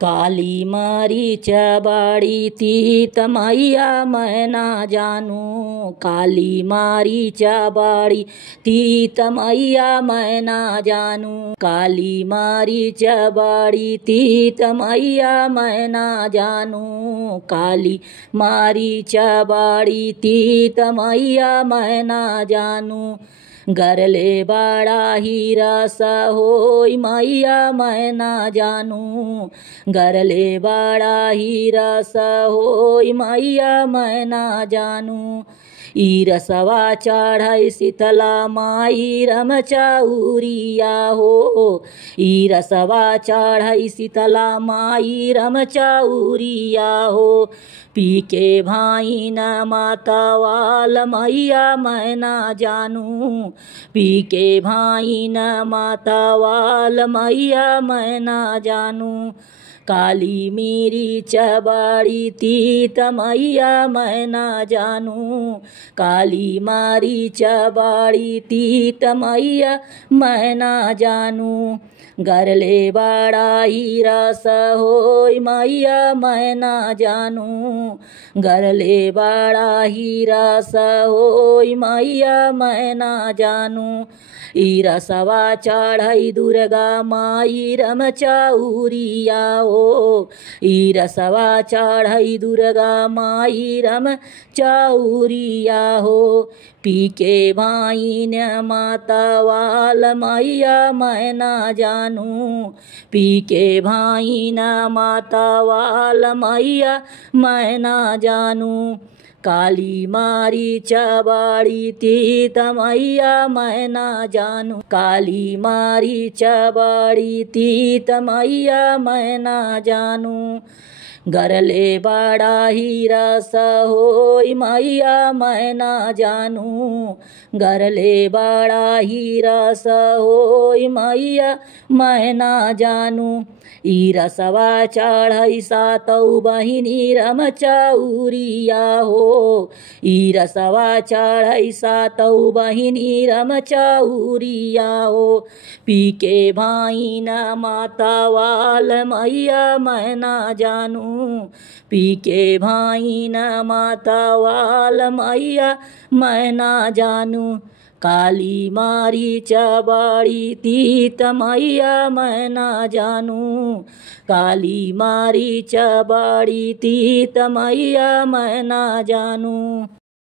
काली मरीच बड़ी तीत मैया मैं ना जानूं। काली मरीच बड़ी तीत मैया मैं ना जानूं। काली मरीच बड़ी तीत मैया मैं ना जानूं। काली मरीच बड़ी तीत मैया मैं ना जानूं। गरले बड़ा ही रस होई मैया मैं ना जानूं। गरले बड़ा ही रस होई मैया मैं ना जानूं। ई रसवा चढ़ई शीतला माई रम चौरिया हो। ई रसवा चढ़ई शीतला माई रम चौरिया हो। पी के भाई न मातावाल मैया मैं ना जानूं। पी के भाई न मातावाल मैया मैं ना जानूं। काली मिरीच बड़ी तीत मैया मैं ना जानूं। काली मरीच बड़ी तीत मैया मैं ना जानूं। गरले बड़ा ही रस होई मैया मैं ना जानूं। गरले बड़ा ही रस होई मैया मैं ना जानूं। ई रसवा चढ़ई दुर्गा माई रम चौरिया हो। ई रसवा चढ़ई दुर्गा माई रम चौरिया हो। पी के भाई न मातावाल मैया मैं ना जानूं। पी के भाई न मातावाल मैया मैं ना जानूं। काली मरीच बड़ी तीत मैया मैं ना जानूं। काली मरीच बड़ी तीत मैया मैं ना जानूं। गरले बड़ा ही रस होई मैया मैं ना जानूं। गरले बड़ा ही रस होई मैया मैं ना जानूं। ई रसवा चढ़ई सातौ बहिनी रम चौरिया हो। ई रसवा चढ़ई सातौ बहिनी रम चौरिया हो। पी के भाई न मातावाल मैया मैं ना जानूं। पी के भाई न मातावाल मैया मैं ना जानूं। काली मरीच बड़ी तीत मैया मैं ना जानूं। काली मरीच बड़ी तीत मैया मैं ना जानूं।